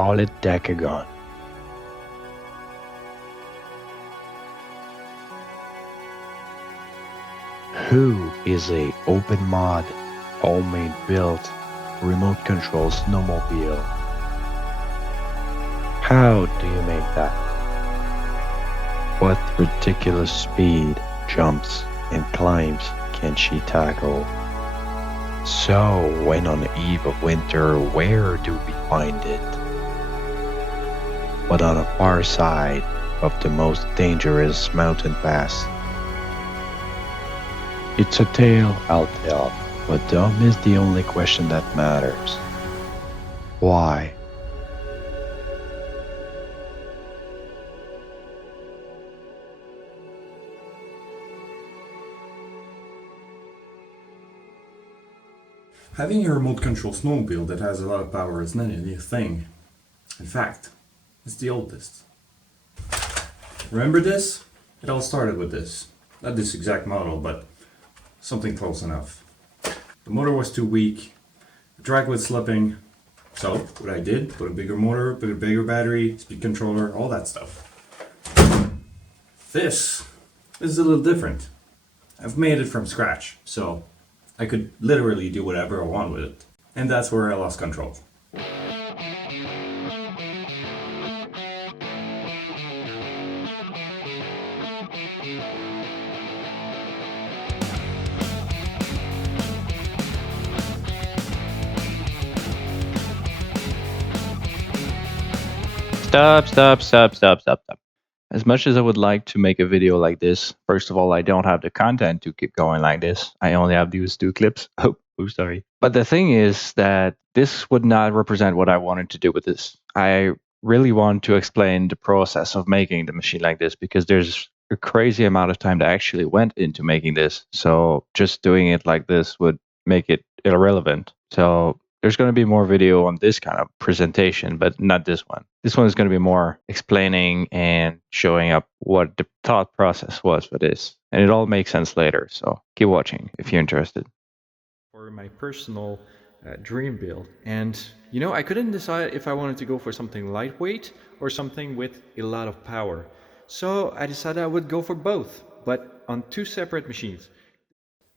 call it Decagon. Who is a open mod, homemade built, remote control snowmobile? How do you make that? What ridiculous speed, jumps, and climbs can she tackle? So, when on the eve of winter, where do we find it? But on the far side of the most dangerous mountain pass. It's a tale I'll tell, but dumb is the only question that matters. Why? Having a remote control snowmobile that has a lot of power is not a new thing. In fact, it's the oldest. Remember this? It all started with this. Not this exact model, but something close enough. The motor was too weak, the drag was slipping, so what I did, put a bigger motor, put a bigger battery, speed controller, all that stuff. This is a little different. I've made it from scratch, so I could literally do whatever I want with it. And that's where I lost control. Stop. As much as I would like to make a video like this, first of all, I don't have the content to keep going like this. I only have these 2 clips. Oh, sorry. But the thing is that this would not represent what I wanted to do with this. I really want to explain the process of making the machine like this because there's a crazy amount of time that actually went into making this. So just doing it like this would make it irrelevant. So there's going to be more video on this kind of presentation, but not this one. This one is going to be more explaining and showing up what the thought process was for this. And it all makes sense later, so keep watching if you're interested. For my personal dream build. And, I couldn't decide if I wanted to go for something lightweight or something with a lot of power. So I decided I would go for both, but on 2 separate machines.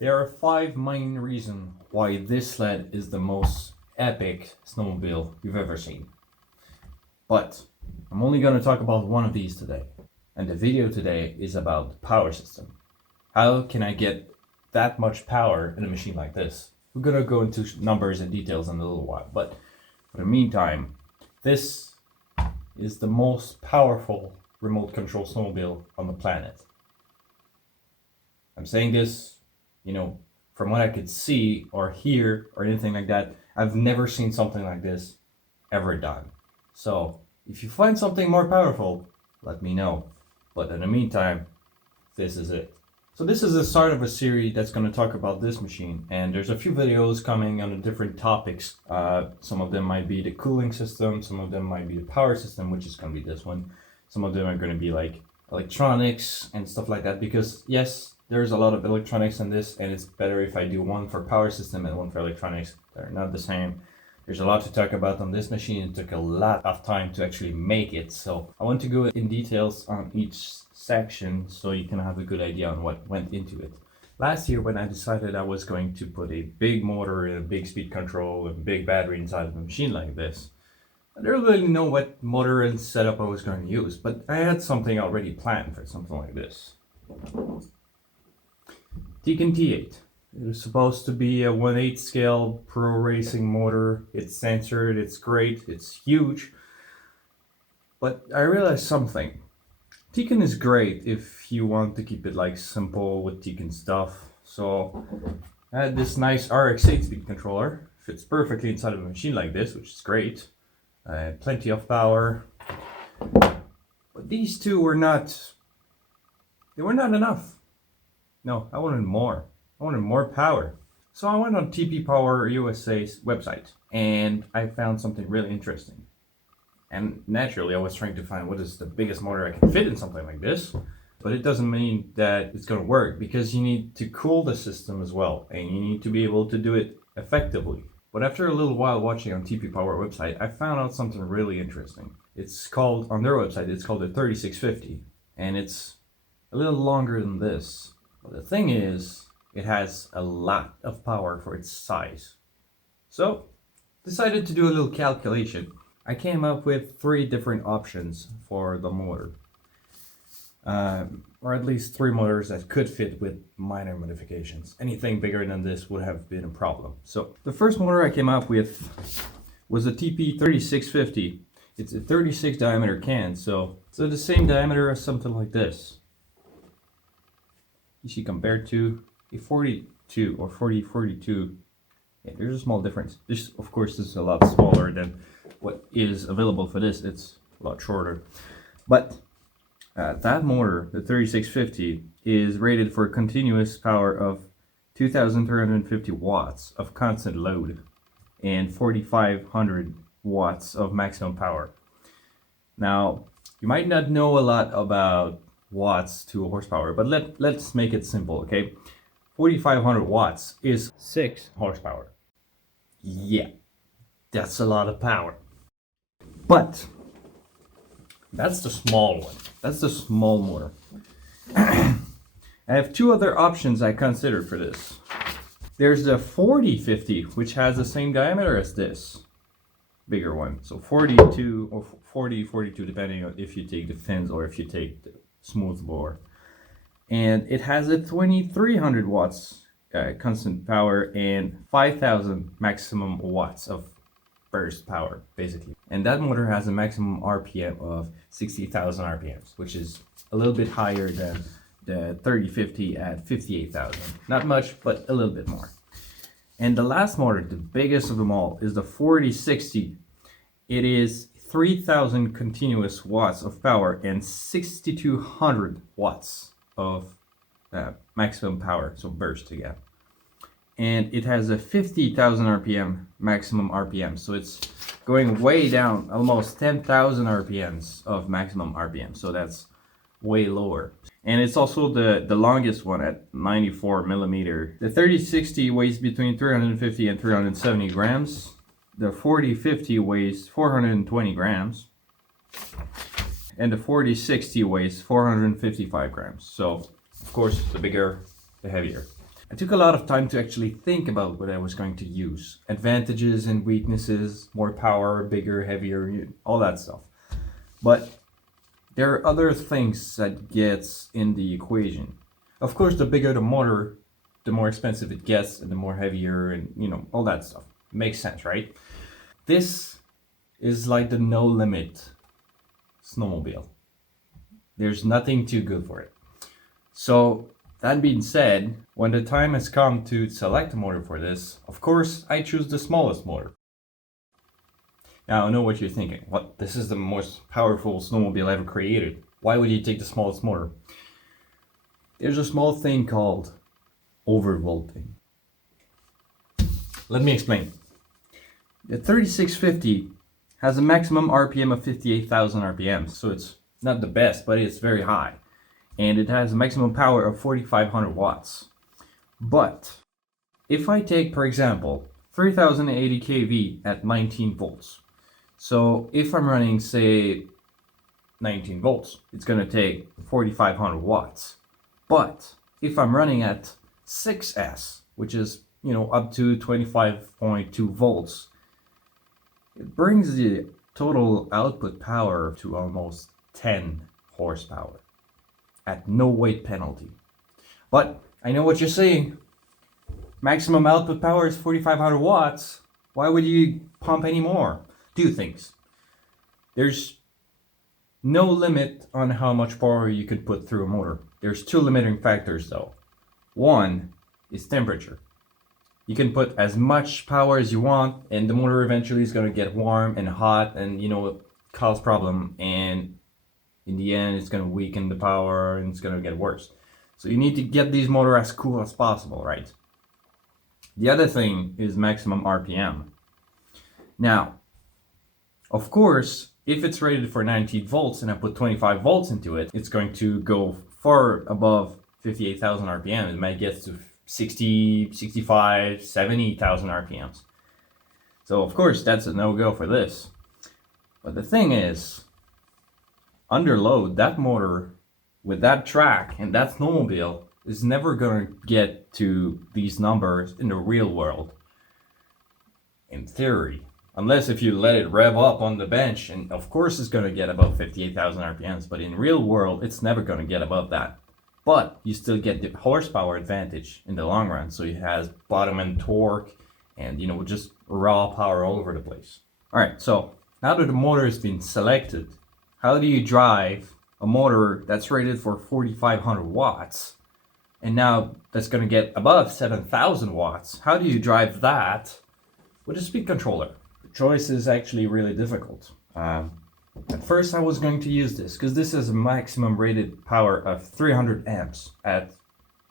There are 5 main reasons why this sled is the most epic snowmobile you've ever seen. But I'm only going to talk about one of these today. And the video today is about the power system. How can I get that much power in a machine like this? We're going to go into numbers and details in a little while. But for the meantime, this is the most powerful remote control snowmobile on the planet. I'm saying this, from what I could see or hear or anything like that. I've never seen something like this ever done. So if you find something more powerful, let me know. But in the meantime, this is it. So this is the start of a series that's going to talk about this machine. And there's a few videos coming on different topics. Some of them might be the cooling system. Some of them might be the power system, which is going to be this one. Some of them are going to be like electronics and stuff like that. Because yes, there's a lot of electronics in this, and it's better if I do one for power system and one for electronics. They're not the same. There's a lot to talk about on this machine. It took a lot of time to actually make it. So I want to go in details on each section so you can have a good idea on what went into it. Last year when I decided I was going to put a big motor and a big speed control and big battery inside of a machine like this, I didn't really know what motor and setup I was going to use, but I had something already planned for something like this. Decagon T8. It was supposed to be a 1/8 scale pro racing motor. It's censored, it's great, it's huge. But I realized something. Decagon is great if you want to keep it simple with Decagon stuff. So I had this nice RX-8 speed controller. Fits perfectly inside of a machine like this, which is great. Plenty of power. But these two were not enough. No, I wanted more. I wanted more power. So I went on TP Power USA's website and I found something really interesting. And naturally I was trying to find what is the biggest motor I can fit in something like this. But it doesn't mean that it's going to work because you need to cool the system as well. And you need to be able to do it effectively. But after a little while watching on TP Power website, I found out something really interesting. It's called, on their website, it's called the 3650, and it's a little longer than this. But the thing is, it has a lot of power for its size. So, decided to do a little calculation. I came up with 3 different options for the motor. Or at least 3 motors that could fit with minor modifications. Anything bigger than this would have been a problem. So the first motor I came up with was a TP3650. It's a 36 diameter can, so the same diameter as something like this. You see, compared to a 42 or 4042, yeah, there's a small difference. This, of course, is a lot smaller than what is available for this. It's a lot shorter, but that motor, the 3650, is rated for a continuous power of 2,350 watts of constant load and 4,500 watts of maximum power. Now, you might not know a lot about watts to horsepower, but let's make it simple, okay? 4,500 watts is 6 horsepower. Yeah, that's a lot of power. But that's the small one. That's the small motor. I have 2 other options I considered for this. There's the 4050, which has the same diameter as this bigger one. So 42 or 42, depending on if you take the fins or if you take the smooth bore. And it has a 2,300 watts constant power and 5,000 maximum watts of burst power, basically. And that motor has a maximum RPM of 60,000 RPMs, which is a little bit higher than the 3050 at 58,000. Not much, but a little bit more. And the last motor, the biggest of them all, is the 4060. It is 3,000 continuous watts of power and 6,200 watts of maximum power, so burst again. And it has a 50,000 RPM maximum RPM, so it's going way down, almost 10,000 RPMs of maximum RPM, so that's way lower. And it's also the longest one at 94 millimeter. The 3060 weighs between 350 and 370 grams. The 4050 weighs 420 grams. And the 4060 weighs 455 grams. So, of course, the bigger, the heavier. I took a lot of time to actually think about what I was going to use. Advantages and weaknesses, more power, bigger, heavier, all that stuff. But there are other things that gets in the equation. Of course, the bigger the motor, the more expensive it gets, and the more heavier, and all that stuff. Makes sense, right? This is like the no limit snowmobile. There's nothing too good for it. So that being said, when the time has come to select a motor for this, of course, I choose the smallest motor. Now, I know what you're thinking. What? This is the most powerful snowmobile ever created. Why would you take the smallest motor? There's a small thing called overvolting. Let me explain. The 3650 has a maximum RPM of 58,000 RPM, so it's not the best, but it's very high. And it has a maximum power of 4,500 watts. But if I take, for example, 3080 kV at 19 volts, so if I'm running, say, 19 volts, it's going to take 4,500 watts. But if I'm running at 6S, which is, up to 25.2 volts, it brings the total output power to almost 10 horsepower at no weight penalty. But I know what you're saying. Maximum output power is 4,500 watts. Why would you pump any more? 2 things. There's no limit on how much power you could put through a motor. There's 2 limiting factors though. One is temperature. You can put as much power as you want, and the motor eventually is going to get warm and hot and cause problem, and in the end it's going to weaken the power and it's going to get worse. So you need to get these motors as cool as possible, right? The other thing is maximum RPM. Now, of course, if it's rated for 19 volts and I put 25 volts into it, it's going to go far above 58,000 RPM. It might get to 60, 65, 70,000 RPMs. So of course that's a no-go for this. But the thing is, under load, that motor with that track and that snowmobile is never going to get to these numbers in the real world. In theory. Unless if you let it rev up on the bench, and of course it's going to get above 58,000 RPMs, but in real world it's never going to get above that. But you still get the horsepower advantage in the long run, so it has bottom end torque and, you know, just raw power all over the place. Alright, so now that the motor has been selected, how do you drive a motor that's rated for 4,500 watts and now that's going to get above 7,000 watts? How do you drive that with a speed controller? The choice is actually really difficult. At first I was going to use this because this has a maximum rated power of 300 amps at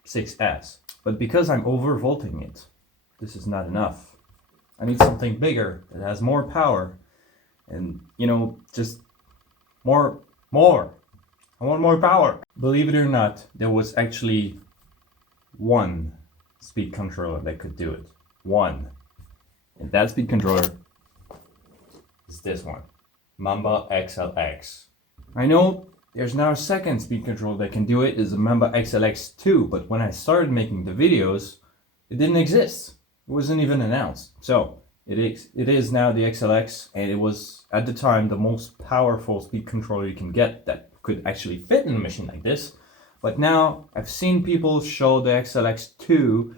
6S. But because I'm overvolting it, this is not enough. I need something bigger that has more power and, you know, just more. I want more power. Believe it or not, there was actually one speed controller that could do it. One. And that speed controller is this one, Mamba XLX. I know there's now a second speed controller that can do it, is a Mamba XLX2, but when I started making the videos, it didn't exist. It wasn't even announced. So it is now the XLX, and it was at the time the most powerful speed controller you can get that could actually fit in a machine like this. But now I've seen people show the XLX2,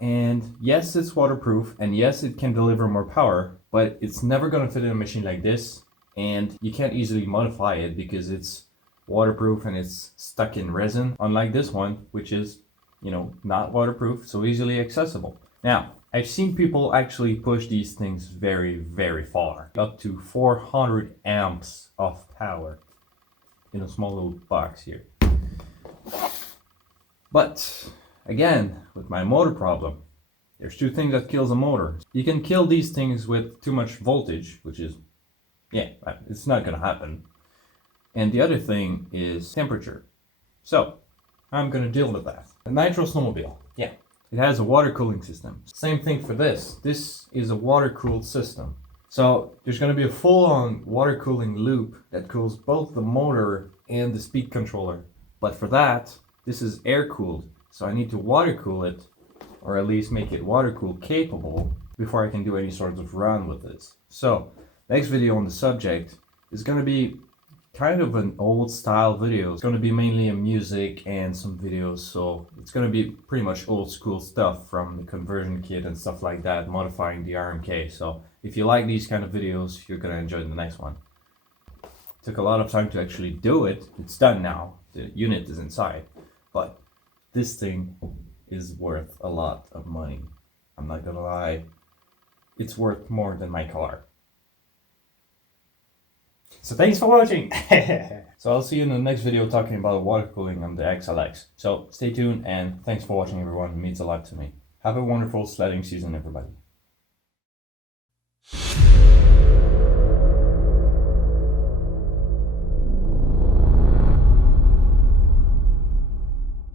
and yes, it's waterproof, and yes, it can deliver more power, but it's never going to fit in a machine like this, and you can't easily modify it because it's waterproof and it's stuck in resin, unlike this one, which is, you know, not waterproof, so easily accessible. Now, I've seen people actually push these things very, very far, up to 400 amps of power in a small little box here. But again, with my motor problem, there's two things that kills a motor. You can kill these things with too much voltage, which is, yeah, it's not gonna happen. And the other thing is temperature. So, I'm gonna deal with that. A nitro snowmobile, yeah, it has a water cooling system. Same thing for this. This is a water cooled system. So, there's gonna be a full-on water cooling loop that cools both the motor and the speed controller. But for that, this is air cooled. So I need to water cool it, or at least make it water cool capable before I can do any sort of run with this. So next video on the subject is going to be kind of an old style video. It's going to be mainly a music and some videos, so it's going to be pretty much old school stuff from the conversion kit and stuff like that, modifying the RMK. So if you like these kind of videos, you're going to enjoy the next one. It took a lot of time to actually do it. It's done now. The unit is inside, but this thing is worth a lot of money. I'm not gonna lie, it's worth more than my car. So thanks for watching. So I'll see you in the next video talking about water cooling on the XLX. So stay tuned and thanks for watching, everyone. It means a lot to me. Have a wonderful sledding season, everybody.